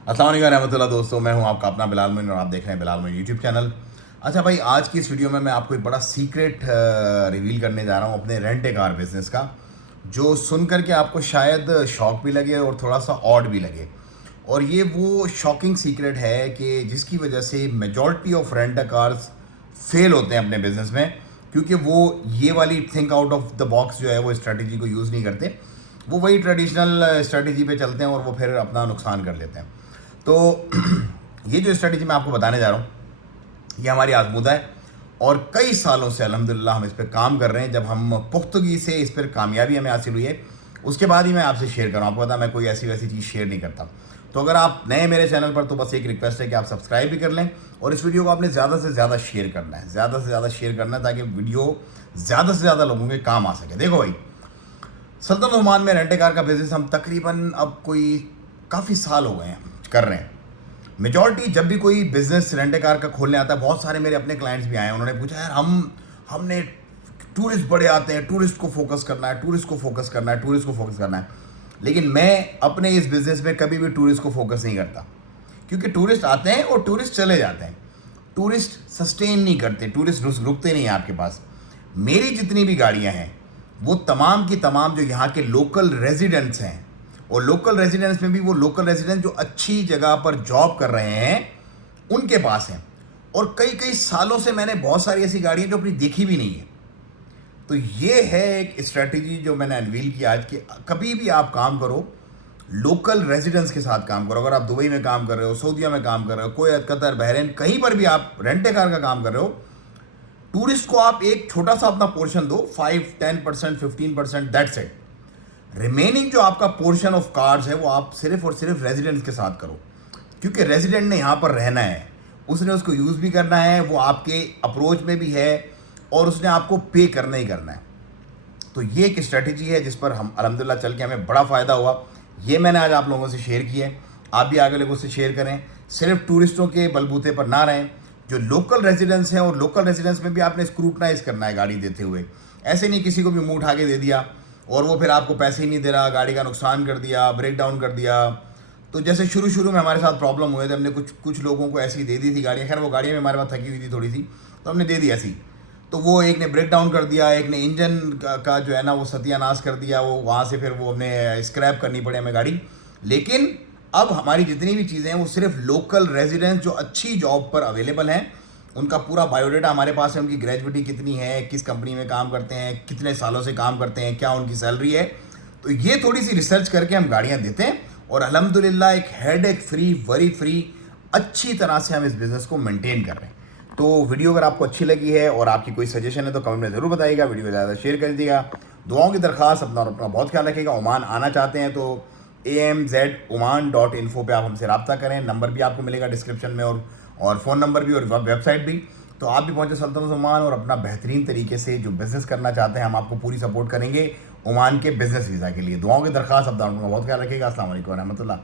अस्सलाम वालेकुम रहमतुल्लाह। दोस्तों, मैं हूं आपका अपना बिलाल मोइन और आप देख रहे हैं बिलाल मोइन यूट्यूब चैनल। अच्छा भाई, आज की इस वीडियो में मैं आपको एक बड़ा सीक्रेट रिवील करने जा रहा हूं अपने रेंट ए कार बिज़नेस का, जो सुन कर के आपको शायद शॉक भी लगे और थोड़ा सा ऑड भी लगे। और ये वो शॉकिंग सीक्रेट है कि जिसकी वजह से majority of rent a cars fail होते हैं अपने बिजनेस में, क्योंकि वो ये वाली think out of the box जो है वो स्ट्रेटजी को यूज़ नहीं करते। वो वही ट्रेडिशनल स्ट्रेटजी पे चलते हैं और वो फिर अपना नुकसान कर लेते हैं। तो ये जो स्ट्रेटजी मैं आपको बताने जा रहा हूँ, ये हमारी आजमूदा है और कई सालों से अल्हम्दुलिल्लाह हम इस पर काम कर रहे हैं। जब हम पुख्तगी से इस पर कामयाबी हमें हासिल हुई है, उसके बाद ही मैं आपसे शेयर कर रहा हूँ। आपको पता मैं कोई ऐसी वैसी चीज़ शेयर नहीं करता। तो अगर आप नए मेरे चैनल पर, तो बस एक रिक्वेस्ट है कि आप सब्सक्राइब भी कर लें और इस वीडियो को आपने ज़्यादा से ज़्यादा शेयर करना है, ज़्यादा से ज़्यादा शेयर करना है, ताकि वीडियो ज़्यादा से ज़्यादा लोगों के काम आ सके। देखो भाई, सल्तनत ओमान में रेंट ए कार का बिज़नेस हम तकरीबन अब कोई काफ़ी साल हो गए हैं कर रहे हैं। मेजॉरिटी जब भी कोई बिजनेस रेंट ए कार का खोलने आता है, बहुत सारे मेरे अपने क्लाइंट्स भी आए हैं, उन्होंने पूछा यार हमने टूरिस्ट बड़े आते हैं, टूरिस्ट को फोकस करना है, टूरिस्ट को फोकस करना है, टूरिस्ट को फोकस करना है। लेकिन मैं अपने इस बिज़नेस में कभी भी टूरिस्ट को फोकस नहीं करता, क्योंकि टूरिस्ट आते हैं और टूरिस्ट चले जाते हैं। टूरिस्ट सस्टेन नहीं करते, टूरिस्ट रुकते नहीं हैं आपके पास। मेरी जितनी भी गाड़ियाँ हैं वो तमाम की तमाम जो यहाँ के लोकल रेजिडेंट्स हैं, और लोकल रेजिडेंट्स में भी वो लोकल रेजिडेंट जो अच्छी जगह पर जॉब कर रहे हैं उनके पास हैं। और कई कई सालों से मैंने बहुत सारी ऐसी गाड़ियाँ जो अपनी देखी भी नहीं है। तो ये है एक स्ट्रेटजी जो मैंने अनवील की आज, कि कभी भी आप काम करो लोकल रेजिडेंट्स के साथ काम करो। अगर आप दुबई में काम कर रहे हो, सऊदीया में काम कर रहे हो, कोई कतर, बहरीन, कहीं पर भी आप रेंट ए कार का काम कर रहे हो, टूरिस्ट को आप एक छोटा सा अपना पोर्शन दो, 5-10%, 15%, दैट्स इट। रिमेनिंग जो आपका पोर्शन ऑफ कार्स है वो आप सिर्फ और सिर्फ रेजिडेंट्स के साथ करो, क्योंकि रेजिडेंट ने यहाँ पर रहना है, उसने उसको यूज़ भी करना है, वो आपके अप्रोच में भी है और उसने आपको पे करना ही करना है। तो ये एक स्ट्रेटजी है जिस पर हम अल्हम्दुलिल्लाह चल के हमें बड़ा फ़ायदा हुआ। ये मैंने आज आप लोगों से शेयर किया है, आप भी आगे लोगों से शेयर करें। सिर्फ टूरिस्टों के बलबूते पर ना रहें, जो लोकल रेजिडेंट्स हैं, और लोकल रेजिडेंट्स में भी आपने स्क्रूटनाइज करना है गाड़ी देते हुए। ऐसे नहीं किसी को भी मुंह उठा के दे दिया और वो फिर आपको पैसे ही नहीं दे रहा, गाड़ी का नुकसान कर दिया, ब्रेक डाउन कर दिया। तो जैसे शुरू में हमारे साथ प्रॉब्लम हुए थे, हमने कुछ लोगों को ऐसी दे दी थी गाड़ियाँ। खैर वो गाड़ियाँ में हमारे पास थकी हुई थी थोड़ी सी, तो हमने दे दी ऐसी। तो वो एक ने ब्रेक डाउन कर दिया, एक ने इंजन का जो है ना वो सत्यानाश कर दिया, वो वहाँ से फिर वो हमने स्क्रैप करनी पड़ी हमें गाड़ी। लेकिन अब हमारी जितनी भी चीज़ें हैं वो सिर्फ लोकल रेजिडेंट्स जो अच्छी जॉब पर अवेलेबल हैं, उनका पूरा बायोडाटा हमारे पास है, उनकी ग्रेजुएटी कितनी है, किस कंपनी में काम करते हैं, कितने सालों से काम करते हैं, क्या उनकी सैलरी है। तो ये थोड़ी सी रिसर्च करके हम गाड़ियाँ देते हैं और अल्हम्दुलिल्लाह एक हेडेक फ्री, वरी फ्री, अच्छी तरह से हम इस बिज़नेस को मेंटेन कर रहे हैं। तो वीडियो अगर आपको अच्छी लगी है और आपकी कोई सजेशन है तो कमेंट में ज़रूर बताइएगा, वीडियो को ज़्यादा शेयर कर दीजिएगा। दुआओं की दरख्वास्त, अपना और अपना बहुत ख्याल रखिएगा। ओमान आना चाहते हैं तो amzoman.info पे आप हमसे रब्ता करें। नंबर भी आपको मिलेगा डिस्क्रिप्शन में, और फ़ोन नंबर भी और वेबसाइट भी। तो आप भी पहुँचे सल्तनत ओमान और अपना बेहतरीन तरीके से जो बिज़नेस करना चाहते हैं, हम आपको पूरी सपोर्ट करेंगे ओमान के बिज़नेस वीज़ा के लिए। दुआओं की दरख्वास्त, अपना बहुत ख्याल रखिएगा। अस्सलाम वालेकुम रहमतुल्लाह।